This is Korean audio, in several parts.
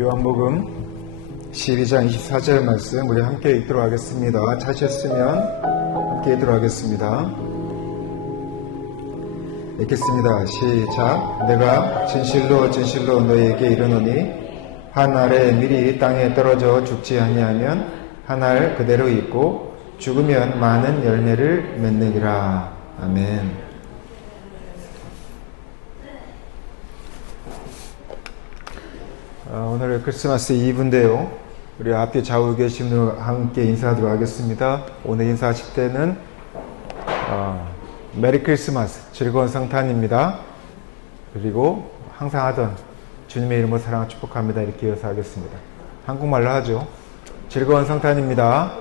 요한복음 12장 24절 말씀 우리 함께 읽도록 하겠습니다. 찾으셨으면 함께 읽도록 하겠습니다. 읽겠습니다. 시작. 내가 진실로 진실로 너희에게 이르노니 한 알에 밀이 땅에 떨어져 죽지 아니하면 한 알 그대로 있고 죽으면 많은 열매를 맺느니라. 아멘. 오늘 크리스마스 이브인데요. 우리 앞에 좌우에 계신 분들 함께 인사하도록 하겠습니다. 오늘 인사하실 때는 메리 크리스마스, 즐거운 성탄입니다. 그리고 항상 하던 주님의 이름으로 사랑을 축복합니다. 이렇게 이어서 하겠습니다. 한국말로 하죠. 즐거운 성탄입니다.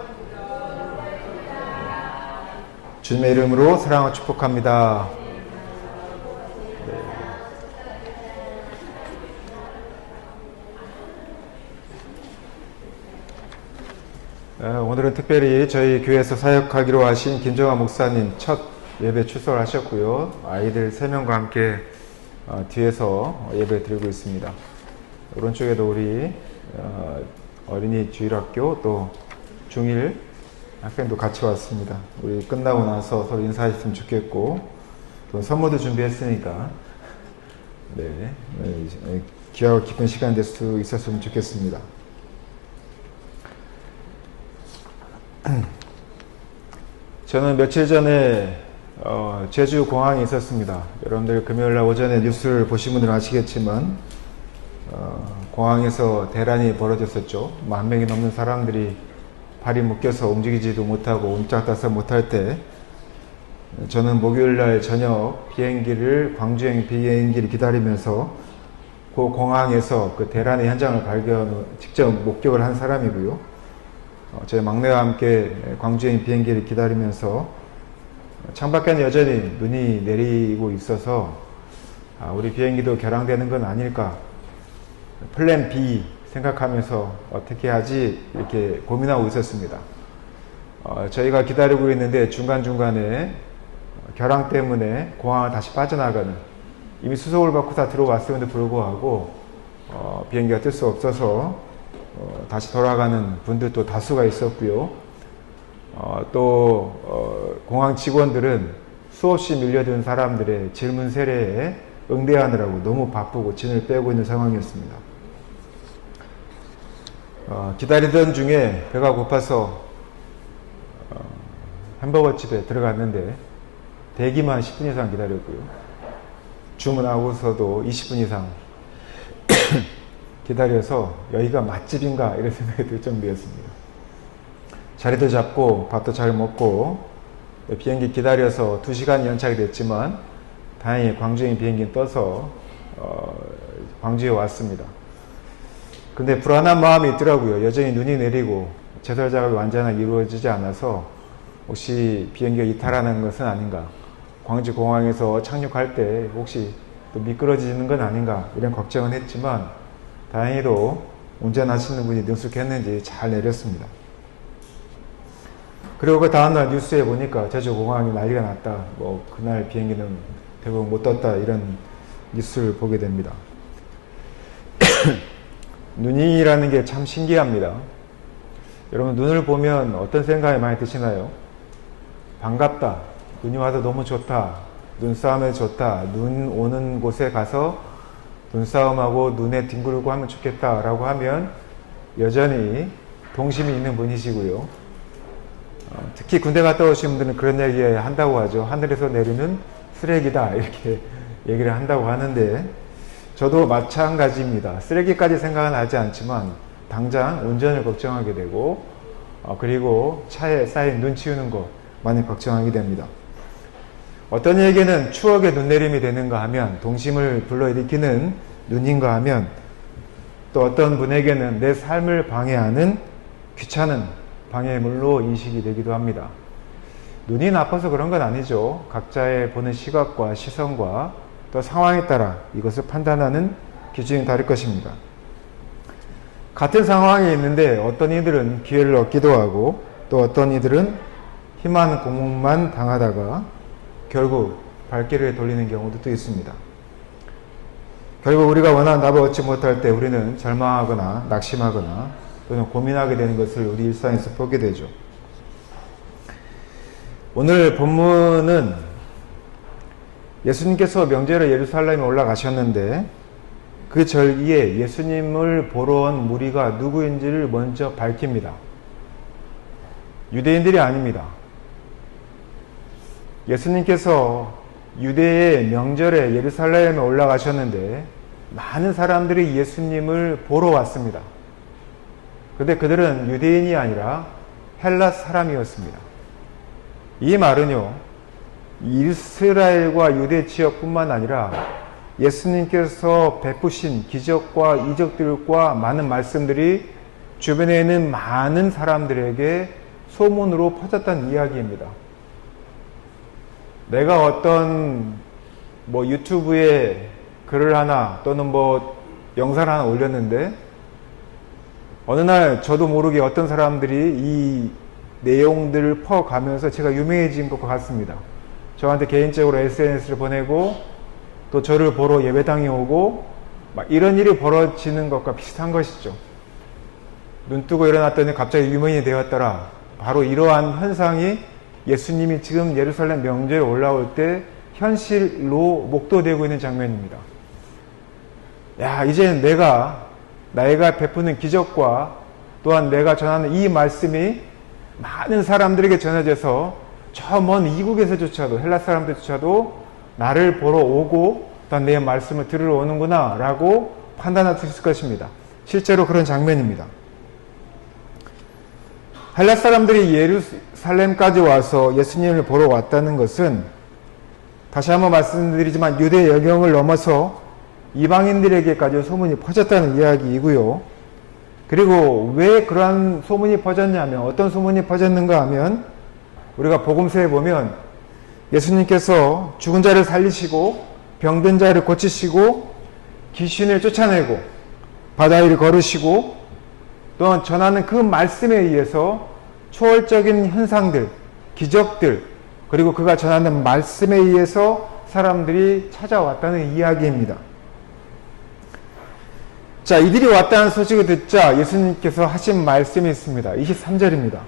주님의 이름으로 사랑을 축복합니다. 오늘은 특별히 저희 교회에서 사역하기로 하신 김정아 목사님 첫 예배 출석을 하셨고요. 아이들 3명과 함께 뒤에서 예배 드리고 있습니다. 오른쪽에도 우리 어린이 주일학교 또 중1 학생도 같이 왔습니다. 우리 끝나고 나서 서로 인사했으면 좋겠고 또 선물도 준비했으니까 귀하고 기쁜 시간 될 수 있었으면 좋겠습니다. 저는 며칠 전에 제주 공항에 있었습니다. 여러분들 금요일날 오전에 뉴스를 보신 분들은 아시겠지만 공항에서 대란이 벌어졌었죠. 10,000명이 넘는 사람들이 발이 묶여서 움직이지도 못하고 옴짝달싹 못할 때 저는 목요일날 저녁 광주행 비행기를 기다리면서 그 공항에서 그 대란의 현장을 직접 목격을 한 사람이고요. 저희 막내와 함께 광주행 비행기를 기다리면서 창밖에는 여전히 눈이 내리고 있어서 우리 비행기도 결항되는 건 아닐까, 플랜 B 생각하면서 어떻게 하지 이렇게 고민하고 있었습니다. 저희가 기다리고 있는데 중간중간에 결항 때문에 공항을 다시 빠져나가는, 이미 수속을 받고 다 들어왔음에도 불구하고 비행기가 뜰 수 없어서 다시 돌아가는 분들도 다수가 있었고요. 또 공항 직원들은 수없이 밀려든 사람들의 질문 세례에 응대하느라고 너무 바쁘고 진을 빼고 있는 상황이었습니다. 기다리던 중에 배가 고파서 햄버거 집에 들어갔는데 대기만 10분 이상 기다렸고요. 주문하고서도 20분 이상 기다려서 여기가 맛집인가 이런 생각이 들 정도였습니다. 자리도 잡고 밥도 잘 먹고 비행기 기다려서 2시간 연착이 됐지만 다행히 광주행 비행기 떠서 광주에 왔습니다. 근데 불안한 마음이 있더라고요. 여전히 눈이 내리고 제설 작업이 완전하게 이루어지지 않아서 혹시 비행기가 이탈하는 것은 아닌가, 광주 공항에서 착륙할 때 혹시 또 미끄러지는 건 아닌가 이런 걱정은 했지만 다행히도 운전하시는 분이 능숙했는지 잘 내렸습니다. 그리고 그 다음날 뉴스에 보니까 제주공항이 난리가 났다, 그날 비행기는 대부분 못 떴다, 이런 뉴스를 보게 됩니다. 눈이라는 게 참 신기합니다. 여러분, 눈을 보면 어떤 생각이 많이 드시나요? 반갑다, 눈이 와서 너무 좋다, 눈싸움에 좋다, 눈 오는 곳에 가서 눈싸움하고 눈에 뒹굴고 하면 좋겠다 라고 하면 여전히 동심이 있는 분이시고요. 특히 군대 갔다 오신 분들은 그런 얘기 한다고 하죠. 하늘에서 내리는 쓰레기다 이렇게 얘기를 한다고 하는데 저도 마찬가지입니다. 쓰레기까지 생각은 하지 않지만 당장 운전을 걱정하게 되고 그리고 차에 쌓인 눈 치우는 거 많이 걱정하게 됩니다. 어떤 이에게는 추억의 눈내림이 되는가 하면 동심을 불러일으키는 눈인가 하면 또 어떤 분에게는 내 삶을 방해하는 귀찮은 방해물로 인식이 되기도 합니다. 눈이 나빠서 그런 건 아니죠. 각자의 보는 시각과 시선과 또 상황에 따라 이것을 판단하는 기준이 다를 것입니다. 같은 상황에 있는데 어떤 이들은 기회를 얻기도 하고 또 어떤 이들은 희망 고문만 당하다가 결국 발길을 돌리는 경우도 또 있습니다. 결국 우리가 원하는 답을 얻지 못할 때 우리는 절망하거나 낙심하거나 또는 고민하게 되는 것을 우리 일상에서 보게 되죠. 오늘 본문은 예수님께서 명절에 예루살렘에 올라가셨는데 그 절기에 예수님을 보러 온 무리가 누구인지를 먼저 밝힙니다. 유대인들이 아닙니다. 예수님께서 유대의 명절에 예루살렘에 올라가셨는데 많은 사람들이 예수님을 보러 왔습니다. 그런데 그들은 유대인이 아니라 헬라 사람이었습니다. 이 말은요, 이스라엘과 유대 지역뿐만 아니라 예수님께서 베푸신 기적과 이적들과 많은 말씀들이 주변에 있는 많은 사람들에게 소문으로 퍼졌다는 이야기입니다. 내가 어떤 유튜브에 글을 하나 또는 영상을 하나 올렸는데 어느 날 저도 모르게 어떤 사람들이 이 내용들을 퍼가면서 제가 유명해진 것과 같습니다. 저한테 개인적으로 SNS를 보내고 또 저를 보러 예배당에 오고 이런 일이 벌어지는 것과 비슷한 것이죠. 눈 뜨고 일어났더니 갑자기 유명인이 되었더라. 바로 이러한 현상이 예수님이 지금 예루살렘 명절에 올라올 때 현실로 목도되고 있는 장면입니다. 야, 이제는 내가 베푸는 기적과 또한 내가 전하는 이 말씀이 많은 사람들에게 전해져서 저 먼 이국에서조차도 헬라 사람들조차도 나를 보러 오고 또한 내 말씀을 들으러 오는구나 라고 판단할 수 있을 것입니다. 실제로 그런 장면입니다. 헬라 사람들이 예루살렘까지 와서 예수님을 보러 왔다는 것은 다시 한번 말씀드리지만 유대 여경을 넘어서 이방인들에게까지 소문이 퍼졌다는 이야기이고요. 그리고 왜 그러한 소문이 퍼졌냐면 어떤 소문이 퍼졌는가 하면 우리가 복음서에 보면 예수님께서 죽은 자를 살리시고 병든 자를 고치시고 귀신을 쫓아내고 바다 위를 걸으시고 또한 전하는 그 말씀에 의해서 초월적인 현상들, 기적들 그리고 그가 전하는 말씀에 의해서 사람들이 찾아왔다는 이야기입니다. 자, 이들이 왔다는 소식을 듣자 예수님께서 하신 말씀이 있습니다. 23절입니다.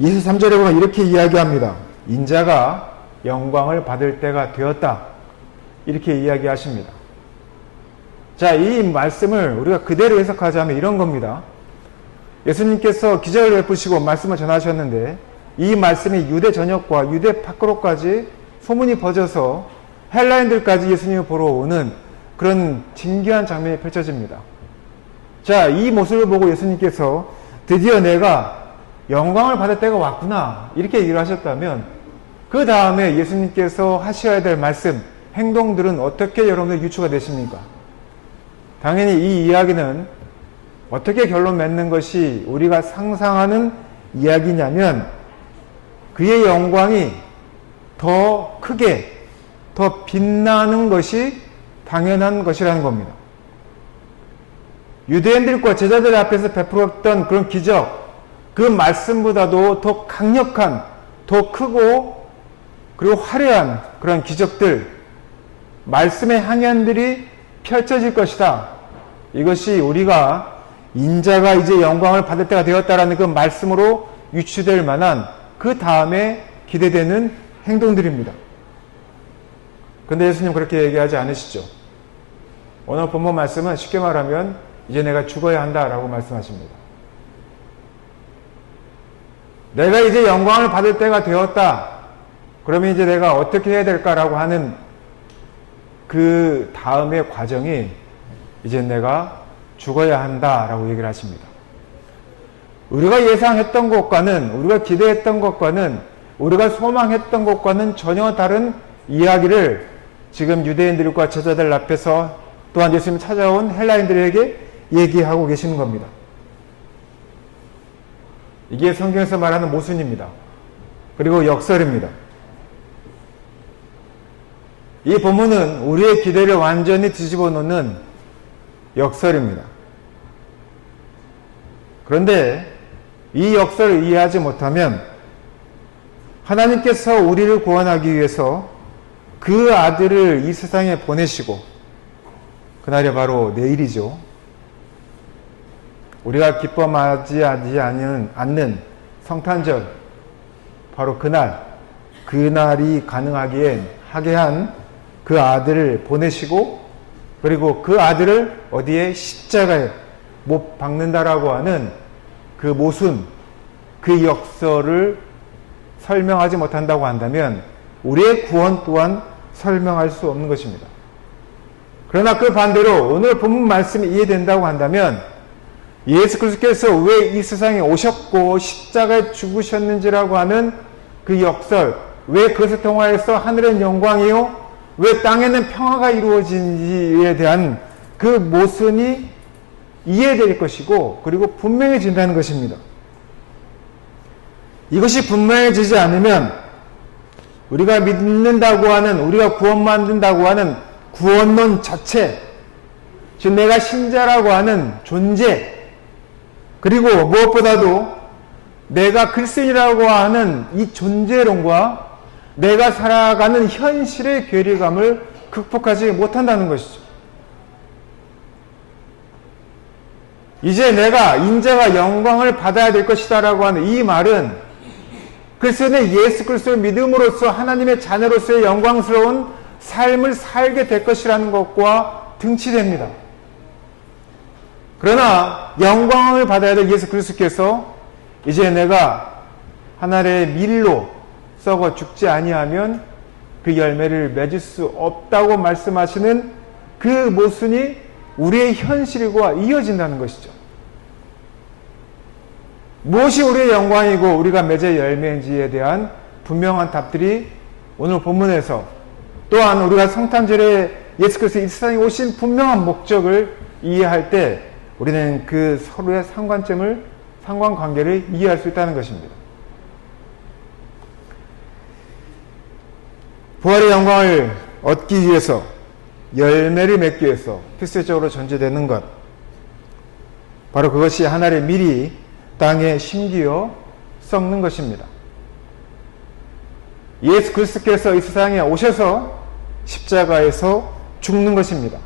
23절에 보면 이렇게 이야기합니다. 인자가 영광을 받을 때가 되었다. 이렇게 이야기하십니다. 자, 이 말씀을 우리가 그대로 해석하자면 이런 겁니다. 예수님께서 기적을 베푸시고 말씀을 전하셨는데 이 말씀이 유대 전역과 유대 밖으로까지 소문이 퍼져서 헬라인들까지 예수님을 보러 오는 그런 진귀한 장면이 펼쳐집니다. 자, 이 모습을 보고 예수님께서 드디어 내가 영광을 받을 때가 왔구나 이렇게 얘기를 하셨다면 그 다음에 예수님께서 하셔야 될 말씀, 행동들은 어떻게 여러분들 유추가 되십니까? 당연히 이 이야기는 어떻게 결론 맺는 것이 우리가 상상하는 이야기냐면 그의 영광이 더 크게, 더 빛나는 것이 당연한 것이라는 겁니다. 유대인들과 제자들 앞에서 베풀었던 그런 기적, 그 말씀보다도 더 강력한, 더 크고 그리고 화려한 그런 기적들, 말씀의 향연들이 펼쳐질 것이다. 이것이 우리가 인자가 이제 영광을 받을 때가 되었다라는 그 말씀으로 유추될 만한 그 다음에 기대되는 행동들입니다. 근데 예수님 그렇게 얘기하지 않으시죠. 오늘 본문 말씀은 쉽게 말하면 이제 내가 죽어야 한다라고 말씀하십니다. 내가 이제 영광을 받을 때가 되었다. 그러면 이제 내가 어떻게 해야 될까라고 하는 그 다음의 과정이 이제 내가 죽어야 한다라고 얘기를 하십니다. 우리가 예상했던 것과는, 우리가 기대했던 것과는, 우리가 소망했던 것과는 전혀 다른 이야기를 지금 유대인들과 제자들 앞에서 또한 예수님 찾아온 헬라인들에게 얘기하고 계시는 겁니다. 이게 성경에서 말하는 모순입니다. 그리고 역설입니다. 이 본문은 우리의 기대를 완전히 뒤집어 놓는 역설입니다. 그런데 이 역설을 이해하지 못하면 하나님께서 우리를 구원하기 위해서 그 아들을 이 세상에 보내시고 그날이 바로 내일이죠. 우리가 기뻐하지 않는 성탄절, 바로 그날이 가능하기엔 하게 한 그 아들을 보내시고, 그리고 그 아들을 어디에 십자가에 못 박는다라고 하는 그 모순, 그 역설을 설명하지 못한다고 한다면 우리의 구원 또한 설명할 수 없는 것입니다. 그러나 그 반대로 오늘 본문 말씀이 이해된다고 한다면 예수 그리스도께서 왜 이 세상에 오셨고 십자가에 죽으셨는지라고 하는 그 역설, 왜 그것을 통하여서 하늘의 영광이요, 왜 땅에는 평화가 이루어진지에 대한 그 모순이 이해될 것이고, 그리고 분명해진다는 것입니다. 이것이 분명해지지 않으면 우리가 믿는다고 하는, 우리가 구원받는다고 하는 구원론 자체, 즉 내가 신자라고 하는 존재, 그리고 무엇보다도 내가 그리스도인이라고 하는 이 존재론과 내가 살아가는 현실의 괴리감을 극복하지 못한다는 것이죠. 이제 내가 인자가 영광을 받아야 될 것이다 라고 하는 이 말은 그리스도는 예수 그리스도를 믿음으로써 하나님의 자녀로서의 영광스러운 삶을 살게 될 것이라는 것과 등치됩니다. 그러나 영광을 받아야 될 예수 그리스도께서 이제 내가 하늘의 밀로 썩어 죽지 아니하면 그 열매를 맺을 수 없다고 말씀하시는 그 모순이 우리의 현실과 이어진다는 것이죠. 무엇이 우리의 영광이고 우리가 맺을 열매인지에 대한 분명한 답들이 오늘 본문에서, 또한 우리가 성탄절에 예수 그리스도 이 세상에 오신 분명한 목적을 이해할 때 우리는 그 서로의 상관관계를 이해할 수 있다는 것입니다. 부활의 영광을 얻기 위해서, 열매를 맺기 위해서 필수적으로 존재되는 것, 바로 그것이 하늘의 밀이 땅에 심기어 썩는 것입니다. 예수 그리스도께서 이 세상에 오셔서 십자가에서 죽는 것입니다.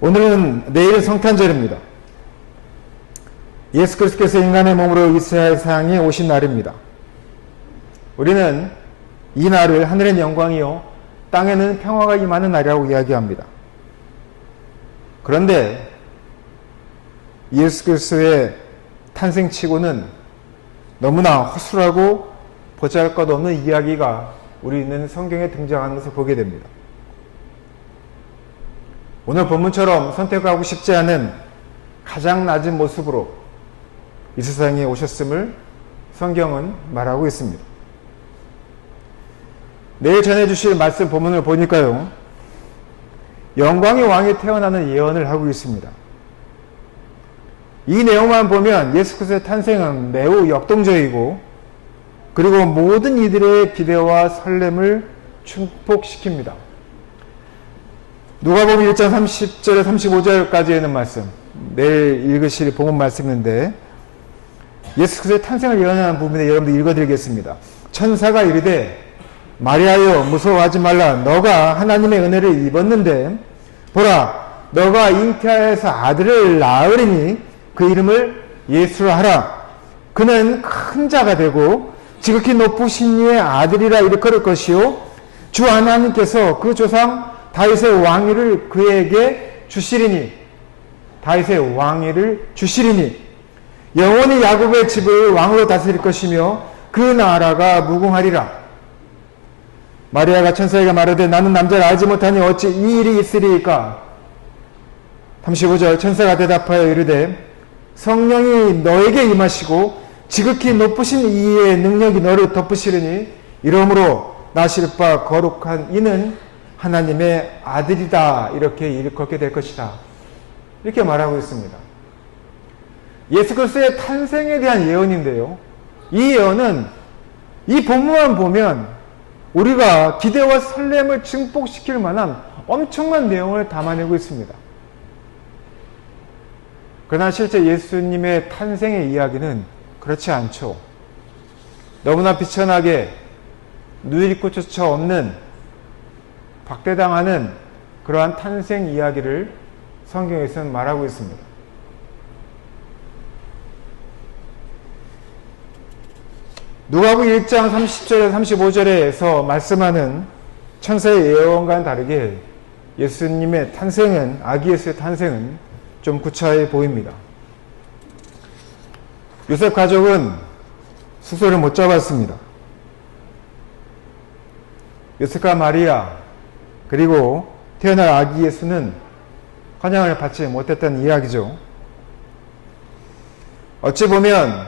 내일은 성탄절입니다. 예수 그리스도께서 인간의 몸으로 이 세상에 오신 날입니다. 우리는 이 날을 하늘의 영광이요 땅에는 평화가 임하는 날이라고 이야기합니다. 그런데 예수 그리스도의 탄생치고는 너무나 허술하고 보잘것없는 이야기가 우리는 성경에 등장하는 것을 보게 됩니다. 오늘 본문처럼 선택하고 싶지 않은 가장 낮은 모습으로 이 세상에 오셨음을 성경은 말하고 있습니다. 내일 전해주실 말씀 본문을 보니까요, 영광의 왕이 태어나는 예언을 하고 있습니다. 이 내용만 보면 예수 그리스도의 탄생은 매우 역동적이고, 그리고 모든 이들의 기대와 설렘을 축복시킵니다. 누가복음 1장 30절에 35절까지 있는 말씀, 내일 읽으실 본문 말씀인데 예수 그리스도의 탄생을 예언하는 부분에 여러분들 읽어드리겠습니다. 천사가 이르되 마리아여 무서워하지 말라. 너가 하나님의 은혜를 입었는데 보라, 너가 잉태하여서 아들을 낳으리니 그 이름을 예수라 하라. 그는 큰 자가 되고 지극히 높으신 이의 아들이라 일컬을 것이요 주 하나님께서 그 조상 다윗의 왕위를 그에게 주시리니, 다윗의 왕위를 주시리니 영원히 야곱의 집을 왕으로 다스릴 것이며 그 나라가 무궁하리라. 마리아가 천사에게 말하되 나는 남자를 알지 못하니 어찌 이 일이 있으리이까. 35절 천사가 대답하여 이르되 성령이 너에게 임하시고 지극히 높으신 이의 능력이 너를 덮으시리니 이러므로 나실 바 거룩한 이는 하나님의 아들이다. 이렇게 일컫게 될 것이다. 이렇게 말하고 있습니다. 예수 그리스도의 탄생에 대한 예언인데요, 이 예언은 이 본문만 보면 우리가 기대와 설렘을 증폭시킬 만한 엄청난 내용을 담아내고 있습니다. 그러나 실제 예수님의 탄생의 이야기는 그렇지 않죠. 너무나 비천하게 누일꽃조차 없는 박대당하는 그러한 탄생 이야기를 성경에서는 말하고 있습니다. 누가복음 1장 30절에서 35절에서 말씀하는 천사의 예언과는 다르게 예수님의 탄생은, 아기 예수의 탄생은 좀 구차해 보입니다. 요셉 가족은 숙소를 못 잡았습니다. 요셉과 마리아 그리고 태어날 아기 예수는 환영을 받지 못했다는 이야기죠. 어찌 보면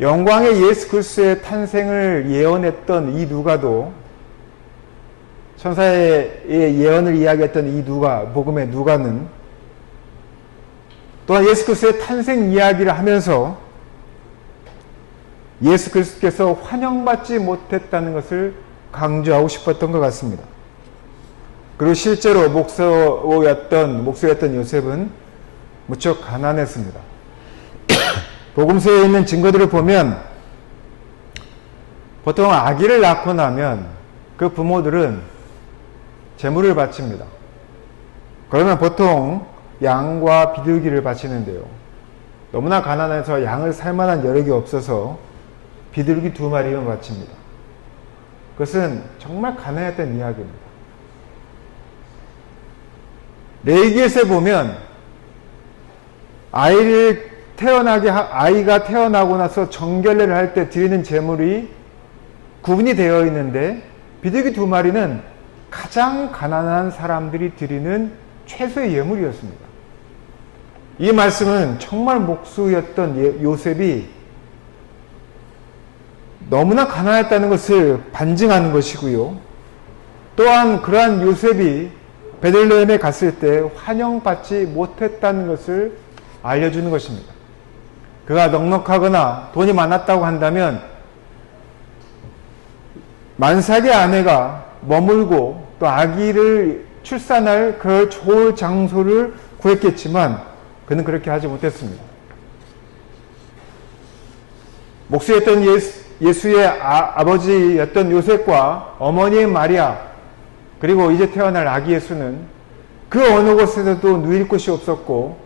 영광의 예수 그리스도의 탄생을 예언했던 이 누가도, 천사의 예언을 이야기했던 이 누가, 복음의 누가는 또한 예수 그리스도의 탄생 이야기를 하면서 예수 그리스도께서 환영받지 못했다는 것을 강조하고 싶었던 것 같습니다. 그리고 실제로 목소였던 요셉은 무척 가난했습니다. 복음서에 있는 증거들을 보면 보통 아기를 낳고 나면 그 부모들은 제물을 바칩니다. 그러면 보통 양과 비둘기를 바치는데요. 너무나 가난해서 양을 살 만한 여력이 없어서 비둘기 2마리만 바칩니다. 그것은 정말 가난했던 이야기입니다. 레위기에서 보면 아이가 태어나고 나서 정결례를 할 때 드리는 제물이 구분이 되어 있는데 비둘기 2마리는 가장 가난한 사람들이 드리는 최소의 예물이었습니다. 이 말씀은 정말 목수였던 요셉이 너무나 가난했다는 것을 반증하는 것이고요. 또한 그러한 요셉이 베들레헴에 갔을 때 환영받지 못했다는 것을 알려주는 것입니다. 그가 넉넉하거나 돈이 많았다고 한다면 만삭의 아내가 머물고 또 아기를 출산할 그 좋을 장소를 구했겠지만 그는 그렇게 하지 못했습니다. 목수였던 예수의 아버지였던 요셉과 어머니의 마리아 그리고 이제 태어날 아기 예수는 그 어느 곳에서도 누일 곳이 없었고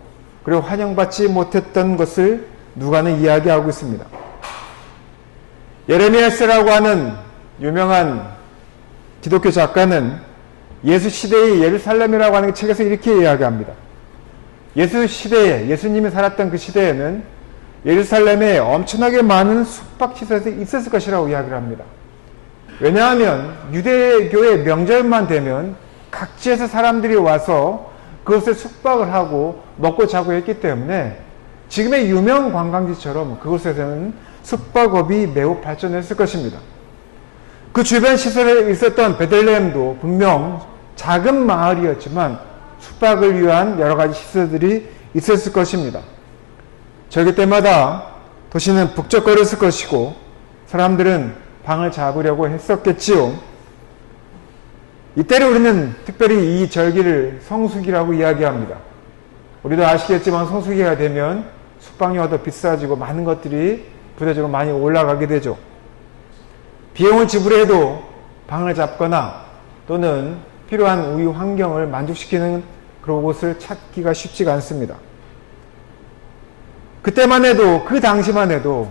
그리고 환영받지 못했던 것을 누가는 이야기하고 있습니다. 예레미야스라고 하는 유명한 기독교 작가는 예수 시대의 예루살렘이라고 하는 책에서 이렇게 이야기합니다. 예수 시대에, 예수님이 살았던 그 시대에는 예루살렘에 엄청나게 많은 숙박시설이 있었을 것이라고 이야기를 합니다. 왜냐하면 유대교의 명절만 되면 각지에서 사람들이 와서 그것에 숙박을 하고 먹고 자고 했기 때문에 지금의 유명 관광지처럼 그곳에서는 숙박업이 매우 발전했을 것입니다. 그 주변 시설에 있었던 베들레헴도 분명 작은 마을이었지만 숙박을 위한 여러 가지 시설들이 있었을 것입니다. 절기 때마다 도시는 북적거렸을 것이고 사람들은 방을 잡으려고 했었겠지요. 이때를 우리는 특별히 이 절기를 성수기라고 이야기합니다. 우리도 아시겠지만 성수기가 되면 숙박료가 더 비싸지고 많은 것들이 부대적으로 많이 올라가게 되죠. 비용을 지불해도 방을 잡거나 또는 필요한 우유 환경을 만족시키는 그런 곳을 찾기가 쉽지가 않습니다. 그때만 해도, 그 당시만 해도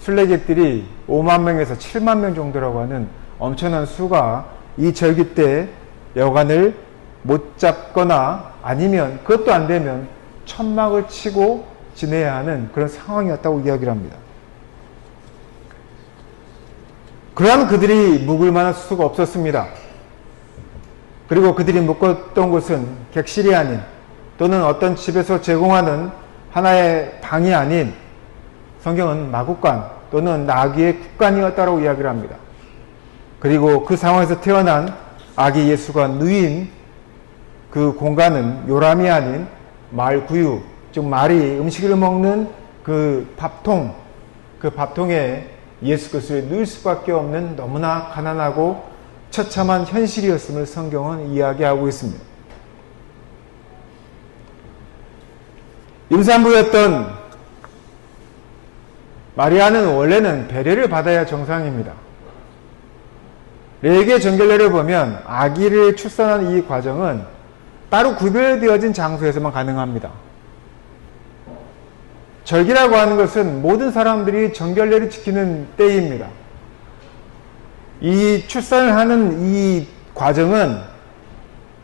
순례객들이 5만 명에서 7만 명 정도라고 하는 엄청난 수가 이 절기 때 여관을 못 잡거나 아니면 그것도 안 되면 천막을 치고 지내야 하는 그런 상황이었다고 이야기를 합니다. 그러한 그들이 묵을 만한 수가 없었습니다. 그리고 그들이 묵었던 곳은 객실이 아닌 또는 어떤 집에서 제공하는 하나의 방이 아닌 성경은 마국간 또는 나귀의 국간이었다고 이야기를 합니다. 그리고 그 상황에서 태어난 아기 예수가 누인 그 공간은 요람이 아닌 말구유, 즉 말이 음식을 먹는 그 밥통, 그 밥통에 예수 그리스도를 누일 수밖에 없는 너무나 가난하고 처참한 현실이었음을 성경은 이야기하고 있습니다. 임산부였던 마리아는 원래는 배려를 받아야 정상입니다. 레위기의 정결례를 보면 아기를 출산하는 이 과정은 따로 구별되어진 장소에서만 가능합니다. 절기라고 하는 것은 모든 사람들이 정결례를 지키는 때입니다. 이 출산을 하는 이 과정은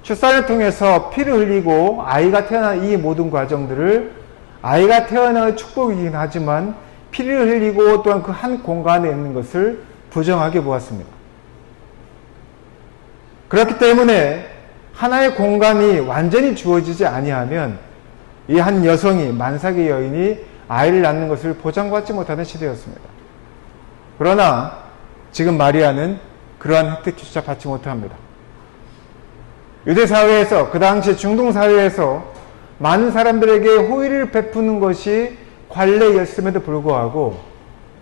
출산을 통해서 피를 흘리고 아이가 태어난 이 모든 과정들을 아이가 태어나는 축복이긴 하지만 피를 흘리고 또한 그 한 공간에 있는 것을 부정하게 보았습니다. 그렇기 때문에 하나의 공간이 완전히 주어지지 아니하면 이 한 여성이 만삭의 여인이 아이를 낳는 것을 보장받지 못하는 시대였습니다. 그러나 지금 마리아는 그러한 혜택조차 받지 못합니다. 유대 사회에서 그 당시 중동 사회에서 많은 사람들에게 호의를 베푸는 것이 관례였음에도 불구하고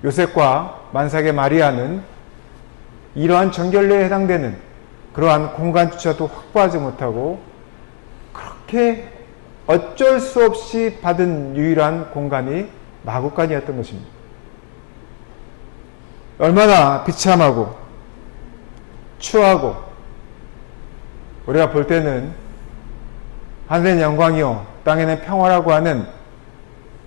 요셉과 만삭의 마리아는 이러한 정결례에 해당되는 그러한 공간조차도 확보하지 못하고 그렇게 어쩔 수 없이 받은 유일한 공간이 마구간이었던 것입니다. 얼마나 비참하고 추하고 우리가 볼 때는 하늘의 영광이요 땅에는 평화라고 하는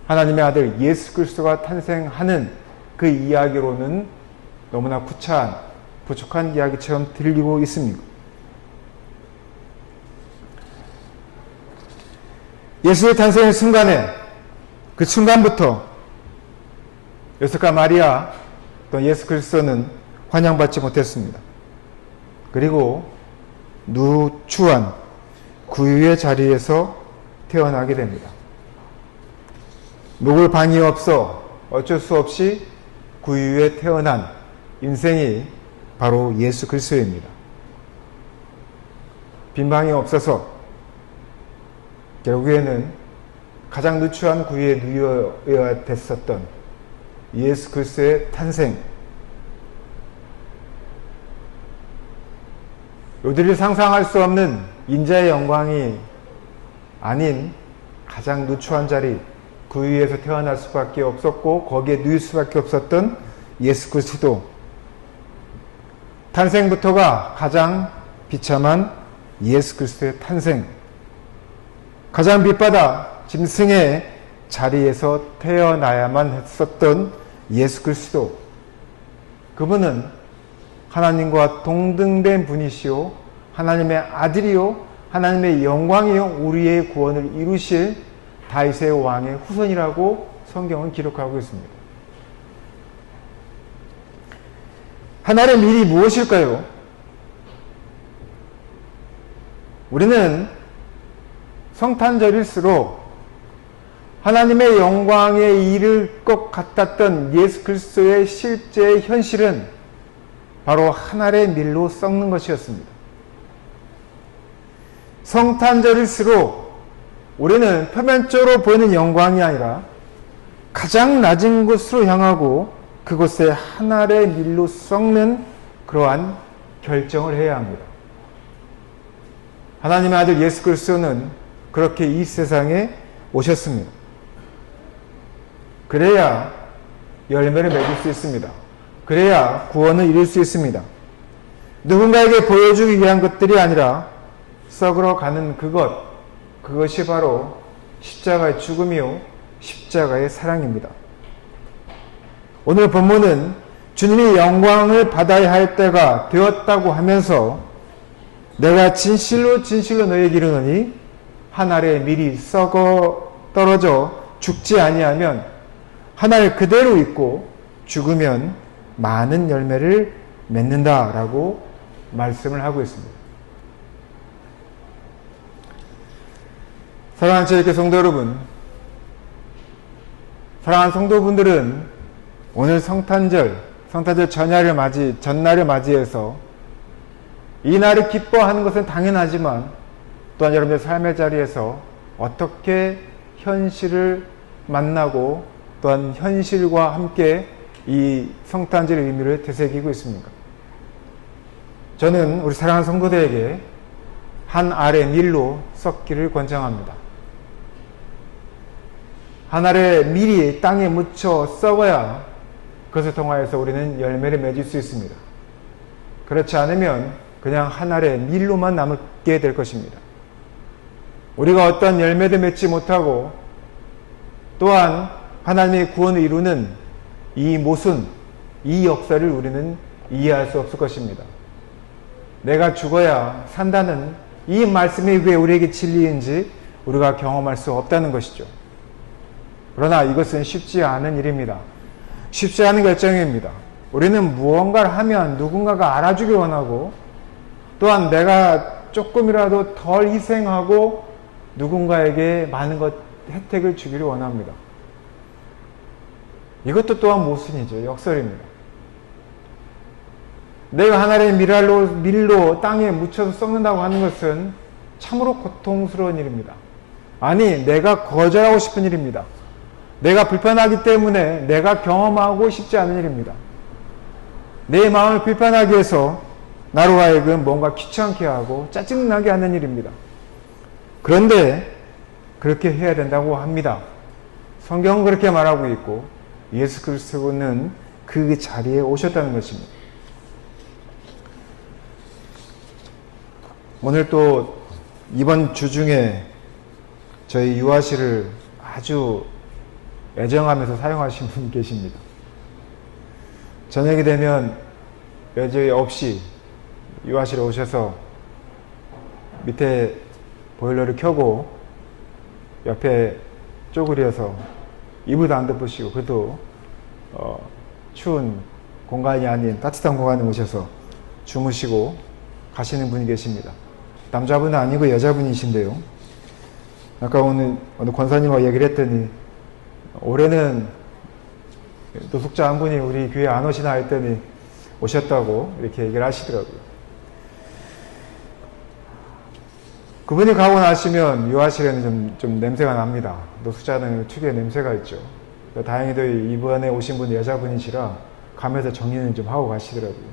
하나님의 아들 예수 그리스도가 탄생하는 그 이야기로는 너무나 구차한 부족한 이야기처럼 들리고 있습니다. 예수의 탄생의 순간에 그 순간부터 요셉과 마리아 또 예수 그리스도는 환영받지 못했습니다. 그리고 누추한 구유의 자리에서 태어나게 됩니다. 묵을 방이 없어 어쩔 수 없이 구유에 태어난 인생이 바로 예수 그리스도입니다. 빈 방이 없어서 결국에는 가장 누추한 구유에 누워야 됐었던 예수 그리스도의 탄생. 우리들이 상상할 수 없는 인자의 영광이 아닌 가장 누추한 자리, 구유에서 태어날 수밖에 없었고 거기에 누일 수밖에 없었던 예수 그리스도. 탄생부터가 가장 비참한 예수 그리스도의 탄생. 가장 빛바다 짐승의 자리에서 태어나야만 했었던 예수 그리스도. 그분은 하나님과 동등된 분이시오 하나님의 아들이요 하나님의 영광이요 우리의 구원을 이루실 다윗의 왕의 후손이라고 성경은 기록하고 있습니다. 하나님의 미리 무엇일까요? 우리는 성탄절일수록 하나님의 영광에 이를 것 같았던 예수 그리스도의 실제 현실은 바로 한 알의 밀로 썩는 것이었습니다. 성탄절일수록 우리는 표면적으로 보이는 영광이 아니라 가장 낮은 곳으로 향하고 그곳에 한 알의 밀로 썩는 그러한 결정을 해야 합니다. 하나님의 아들 예수 그리스도는 그렇게 이 세상에 오셨습니다. 그래야 열매를 맺을 수 있습니다. 그래야 구원을 이룰 수 있습니다. 누군가에게 보여주기 위한 것들이 아니라 썩으러 가는 그것이 바로 십자가의 죽음이요 십자가의 사랑입니다. 오늘 본문은 주님이 영광을 받아야 할 때가 되었다고 하면서 내가 진실로 진실로 너에게 이르노니 한 알의 밀이 썩어 떨어져 죽지 아니하면 한 알 그대로 있고 죽으면 많은 열매를 맺는다라고 말씀을 하고 있습니다. 사랑하는 제일교회 성도 여러분, 사랑하는 성도분들은 오늘 성탄절 전날을 맞이해서 이 날을 기뻐하는 것은 당연하지만 또한 여러분의 삶의 자리에서 어떻게 현실을 만나고 또한 현실과 함께 이 성탄절의 의미를 되새기고 있습니까? 저는 우리 사랑하는 성도들에게 한 알의 밀로 썩기를 권장합니다. 한 알의 밀이 땅에 묻혀 썩어야 그것을 통하여서 우리는 열매를 맺을 수 있습니다. 그렇지 않으면 그냥 하늘의 밀로만 남게 될 것입니다. 우리가 어떤 열매도 맺지 못하고 또한 하나님의 구원을 이루는 이 모순, 이 역사를 우리는 이해할 수 없을 것입니다. 내가 죽어야 산다는 이 말씀이 왜 우리에게 진리인지 우리가 경험할 수 없다는 것이죠. 그러나 이것은 쉽지 않은 일입니다. 쉽지 않은 결정입니다. 우리는 무언가를 하면 누군가가 알아주길 원하고 또한 내가 조금이라도 덜 희생하고 누군가에게 많은 혜택을 주기를 원합니다. 이것도 또한 모순이죠. 역설입니다. 내가 하나의 밀로 땅에 묻혀서 썩는다고 하는 것은 참으로 고통스러운 일입니다. 아니, 내가 거절하고 싶은 일입니다. 내가 불편하기 때문에 내가 경험하고 싶지 않은 일입니다. 내 마음을 불편하게 해서 나로 하여금 뭔가 귀찮게 하고 짜증나게 하는 일입니다. 그런데 그렇게 해야 된다고 합니다. 성경은 그렇게 말하고 있고 예수 그리스도는 그 자리에 오셨다는 것입니다. 오늘 또 이번 주 중에 저희 유아실을 아주 애정하면서 사용하시는 분이 계십니다. 저녁이 되면 여지 없이 유아실에 오셔서 밑에 보일러를 켜고 옆에 쪼그려서 이불도 안 덮으시고 그래도 추운 공간이 아닌 따뜻한 공간에 오셔서 주무시고 가시는 분이 계십니다. 남자분은 아니고 여자분이신데요. 아까 오늘 어느 권사님하고 얘기를 했더니 올해는 노숙자 한 분이 우리 교회 안 오시나 했더니 오셨다고 이렇게 얘기를 하시더라고요. 그분이 가고 나시면 유아실에는 좀 냄새가 납니다. 노숙자는 특유의 냄새가 있죠. 다행히도 이번에 오신 분이 여자분이시라 가면서 정리는 좀 하고 가시더라고요.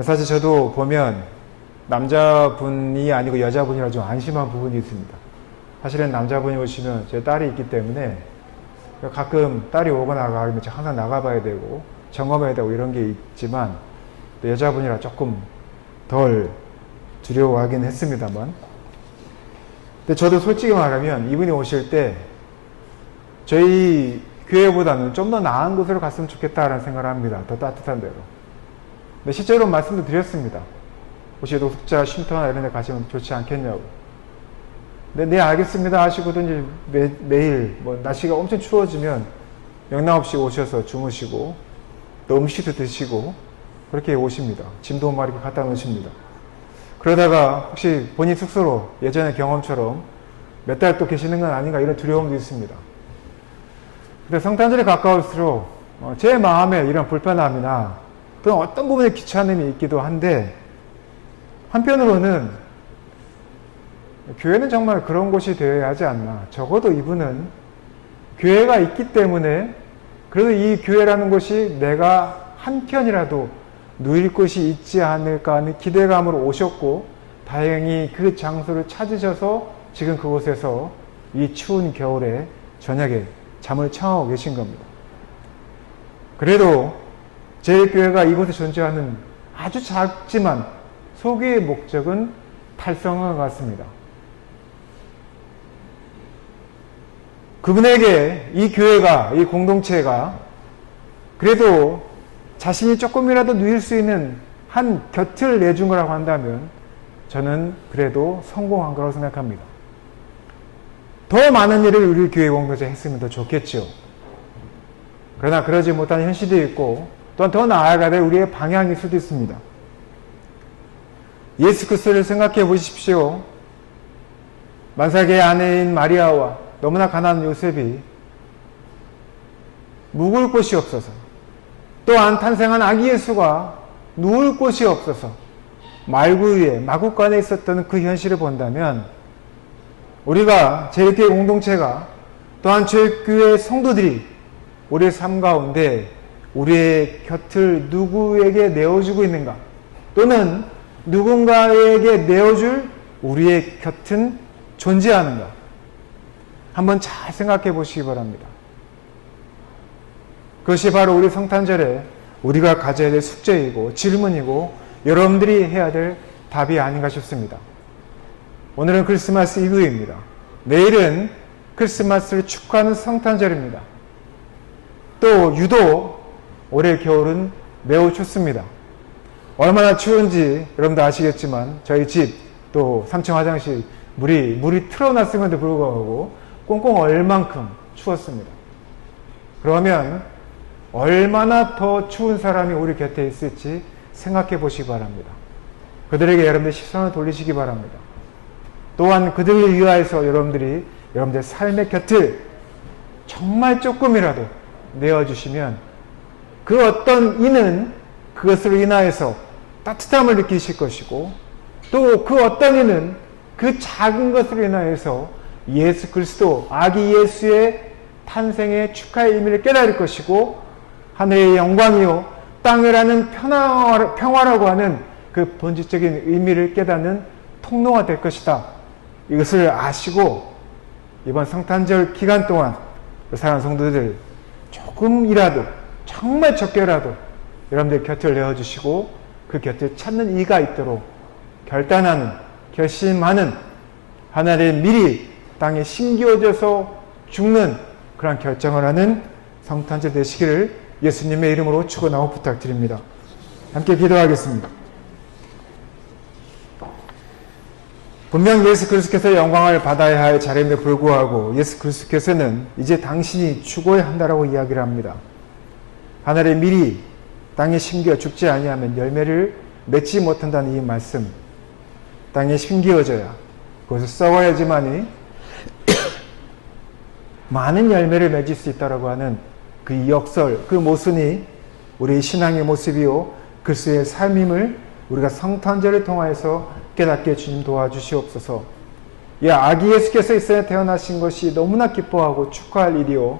사실 저도 보면 남자분이 아니고 여자분이라 좀 안심한 부분이 있습니다. 사실은 남자분이 오시면 제 딸이 있기 때문에 가끔 딸이 오거나 가면 항상 나가봐야 되고 점검해야 되고 이런 게 있지만 여자분이라 조금 덜 두려워하긴 했습니다만, 근데 저도 솔직히 말하면 이분이 오실 때 저희 교회보다는 좀 더 나은 곳으로 갔으면 좋겠다라는 생각을 합니다. 더 따뜻한 데로. 근데 실제로 말씀도 드렸습니다. 혹시 노숙자 쉼터나 이런 데 가시면 좋지 않겠냐고. 네, 알겠습니다 하시고든지 매일 날씨가 엄청 추워지면 영락 없이 오셔서 주무시고 또 음식도 드시고 그렇게 오십니다. 짐도 막 이렇게 갖다 놓으십니다. 그러다가 혹시 본인 스스로 예전의 경험처럼 몇 달 또 계시는 건 아닌가 이런 두려움도 있습니다. 근데 성탄절에 가까울수록 제 마음에 이런 불편함이나 또는 어떤 부분에 귀찮음이 있기도 한데 한편으로는 교회는 정말 그런 곳이 되어야 하지 않나. 적어도 이분은 교회가 있기 때문에 그래도 이 교회라는 곳이 내가 한편이라도 누릴 곳이 있지 않을까 하는 기대감으로 오셨고 다행히 그 장소를 찾으셔서 지금 그곳에서 이 추운 겨울에 저녁에 잠을 청하고 계신 겁니다. 그래도 제 교회가 이곳에 존재하는 아주 작지만 소교의 목적은 달성한 것 같습니다. 그분에게 이 교회가, 이 공동체가 그래도 자신이 조금이라도 누릴 수 있는 한 곁을 내준 거라고 한다면 저는 그래도 성공한 거라고 생각합니다. 더 많은 일을 우리 교회 공동체에 했으면 더 좋겠죠. 그러나 그러지 못한 현실도 있고 또한 더 나아가야 될 우리의 방향일 수도 있습니다. 예수 그리스도를 생각해 보십시오. 만삭의 아내인 마리아와 너무나 가난한 요셉이 묵을 곳이 없어서 또한 탄생한 아기 예수가 누울 곳이 없어서 말구 위에 마구간에 있었던 그 현실을 본다면 우리가 제일교회 공동체가 또한 제일교회 성도들이 우리의 삶 가운데 우리의 곁을 누구에게 내어주고 있는가 또는 누군가에게 내어줄 우리의 곁은 존재하는가 한번 잘 생각해 보시기 바랍니다. 그것이 바로 우리 성탄절에 우리가 가져야 될 숙제이고 질문이고 여러분들이 해야 될 답이 아닌가 싶습니다. 오늘은 크리스마스 이브입니다. 내일은 크리스마스를 축하하는 성탄절입니다. 또 유독 올해 겨울은 매우 춥습니다. 얼마나 추운지 여러분도 아시겠지만 저희 집 또 3층 화장실 물이 틀어놨음에도 불구하고 꽁꽁 얼 만큼 추웠습니다. 그러면 얼마나 더 추운 사람이 우리 곁에 있을지 생각해 보시기 바랍니다. 그들에게 여러분들 시선을 돌리시기 바랍니다. 또한 그들을 위하여서 여러분들이 여러분들의 삶의 곁을 정말 조금이라도 내어주시면 그 어떤 이는 그것으로 인하여서 따뜻함을 느끼실 것이고 또 그 어떤 이는 그 작은 것으로 인하여서 예수 그리스도 아기 예수의 탄생의 축하의 의미를 깨달을 것이고 하늘의 영광이요 땅이라는 평화라고 하는 그 본질적인 의미를 깨닫는 통로가 될 것이다. 이것을 아시고 이번 성탄절 기간 동안 사랑하는 성도들 조금이라도 정말 적게라도 여러분들 곁을 내어주시고 그 곁을 찾는 이가 있도록 결단하는 결심하는 하나님의 미리 땅에 심겨져서 죽는 그런 결정을 하는 성탄절 되시기를 예수님의 이름으로 축원하고 부탁드립니다. 함께 기도하겠습니다. 분명 예수 그리스도께서 영광을 받아야 할 자리임에도 불구하고 예수 그리스도께서는 이제 당신이 죽어야 한다라고 이야기를 합니다. 하늘의 미리 땅에 심겨 죽지 아니하면 열매를 맺지 못한다는 이 말씀, 땅에 심겨져야 그것을 썩어야지만이 많은 열매를 맺을 수 있다라고 하는 그 역설, 그 모순이 우리 신앙의 모습이요 그리스도의 삶임을 우리가 성탄절을 통하여서 깨닫게 주님 도와주시옵소서. 이 아기 예수께서 이 세상에 태어나신 것이 너무나 기뻐하고 축하할 일이요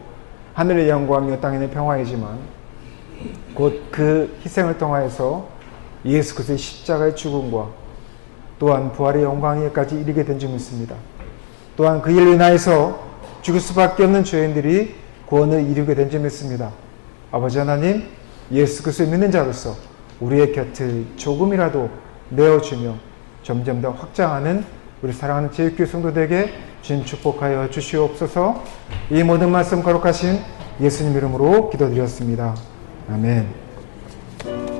하늘의 영광이요 땅에는 평화이지만 곧 그 희생을 통하여서 예수 그리스도의 십자가의 죽음과 또한 부활의 영광에까지 이르게 된 줄 믿습니다. 또한 그 일로 인하여서 죽을 수밖에 없는 죄인들이 구원을 이루게 된 줄 믿습니다. 아버지 하나님, 예수 그리스도를 믿는 자로서 우리의 곁을 조금이라도 내어주며 점점 더 확장하는 우리 사랑하는 제육교회 성도들에게 주님 축복하여 주시옵소서. 이 모든 말씀 거룩하신 예수님 이름으로 기도드렸습니다. 아멘.